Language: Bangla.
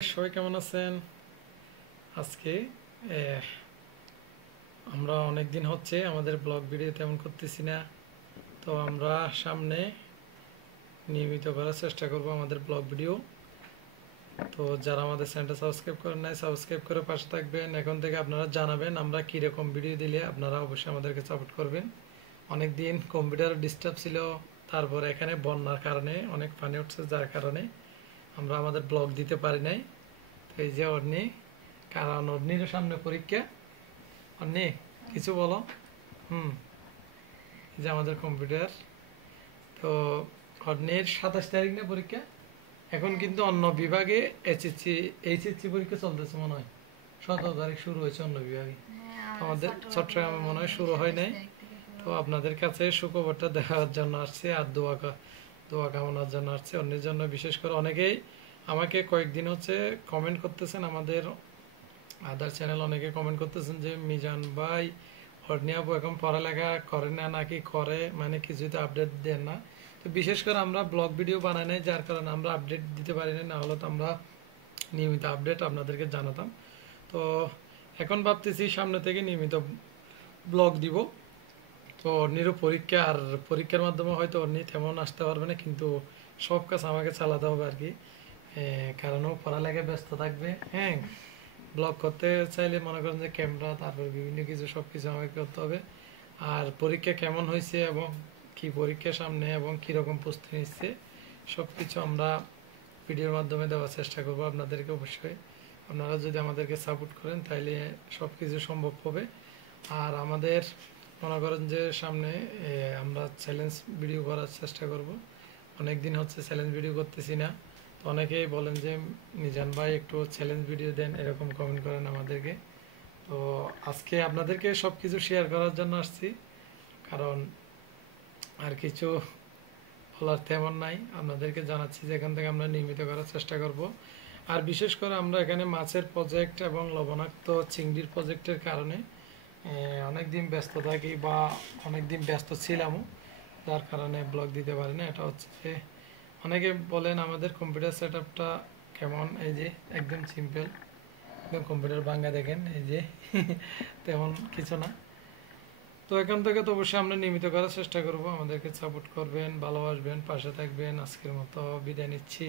সবাই কেমন আছেন? আজকে আহ, আমরা অনেক দিন হচ্ছে আমাদের ব্লগ ভিডিও তেমন করতেছি না। তো আমরা সামনে নিয়মিত করার চেষ্টা করব আমাদের ব্লগ ভিডিও। তো যারা আমাদের চ্যানেলটা সাবস্ক্রাইব করেন নাই, সাবস্ক্রাইব করে পাশে থাকবেন। এখন থেকে আপনারা জানাবেন আমরা কীরকম ভিডিও দিলে আপনারা অবশ্যই আমাদেরকে সাপোর্ট করবেন। অনেক দিন কম্পিউটার ডিস্টার্ব ছিল, তারপর এখানে বন্যার কারণে অনেক পানি উঠছে, যার কারণে আমরা আমাদের ব্লগ দিতে পারি নাই। তো এই যে অর্নি, কারণ অর্নির সামনে পরীক্ষা। অর্নি, কিছু বলো। হুম। এই যে আমাদের কম্পিউটার। তো অর্নির 27 তারিখ না পরীক্ষা? এখন কিন্তু অন্য বিভাগে এইচএসসি এইচএসসি পরীক্ষা চলতেছে মনে হয়। 17 তারিখ শুরু হয়েছে অন্য বিভাগে। তো আমাদের চট্টগ্রামে মনে হয় শুরু হয় নাই। তো আপনাদের কাছে সুখবরটা দেওয়ার জন্য আসছে, আর দোয়া কামনার জন্য আসছে। অন্যের জন্য বিশেষ করে অনেকেই আমাকে কয়েকদিন হচ্ছে কমেন্ট করতেছেন, আমাদের আদার চ্যানেল অনেকে কমেন্ট করতেছেন যে মিজান ভাই অর্নি আপু এখন পড়ালেখা করে না নাকি করে, মানে কিছুতে আপডেট দেন না। তো বিশেষ করে আমরা ব্লগ ভিডিও বানাই নাই, যার কারণে আমরা আপডেট দিতে পারি না, না হলে তো আমরা নিয়মিত আপডেট আপনাদেরকে জানাতাম। তো এখন ভাবতেছি সামনে থেকে নিয়মিত ব্লগ দিব। তো অর্নিরও পরীক্ষা, আর পরীক্ষার মাধ্যমে হয়তো অর্নি তেমন আসতে পারবে না, কিন্তু সব কাজ আমাকে চালাতে হবে আর কি। কারণ ও পড়ালেখায় ব্যস্ত থাকবে। হ্যাঁ, ব্লগ করতে চাইলে মনে করেন যে ক্যামেরা, তারপর বিভিন্ন কিছু সব কিছু আমাকে করতে হবে। আর পরীক্ষা কেমন হয়েছে এবং কি পরীক্ষার সামনে এবং কীরকম প্রস্তুতি নিচ্ছে সব কিছু আমরা ভিডিওর মাধ্যমে দেওয়ার চেষ্টা করব আপনাদেরকে। অবশ্যই আপনারা যদি আমাদেরকে সাপোর্ট করেন তাহলে সব কিছু সম্ভব হবে। আর আমাদের মনে করেন যে সামনে আমরা চ্যালেঞ্জ ভিডিও করার চেষ্টা করব। অনেক দিন হচ্ছে চ্যালেঞ্জ ভিডিও করতেছি না। তো অনেকেই বলেন যে মিজান ভাই একটু চ্যালেঞ্জ ভিডিও দেন, এরকম কমেন্ট করেন আমাদেরকে। তো আজকে আপনাদেরকে সব কিছু শেয়ার করার জন্য আসছি, কারণ আর কিছু বলার তেমন নাই। আপনাদেরকে জানাচ্ছি যে এখান থেকে আমরা নিয়মিত করার চেষ্টা করব। আর বিশেষ করে আমরা এখানে মাছের প্রজেক্ট এবং লবণাক্ত চিংড়ির প্রজেক্টের কারণে অনেক দিন ব্যস্ত থাকি, বা অনেক দিন ব্যস্ত ছিলামও, যার কারণে ব্লগ দিতে পারি না। এটা হচ্ছে যে অনেকে বলেন আমাদের কম্পিউটার সেট আপটা কেমন। এই যে একদম সিম্পল, একদম কম্পিউটার ভাঙ্গা দেখেন, এই যে তেমন কিছু না। তো এখান থেকে তো অবশ্যই আমরা নিয়মিত করার চেষ্টা করব। আমাদেরকে সাপোর্ট করবেন, ভালোবাসবেন, পাশে থাকবেন। আজকের মতো বিদায় নিচ্ছি।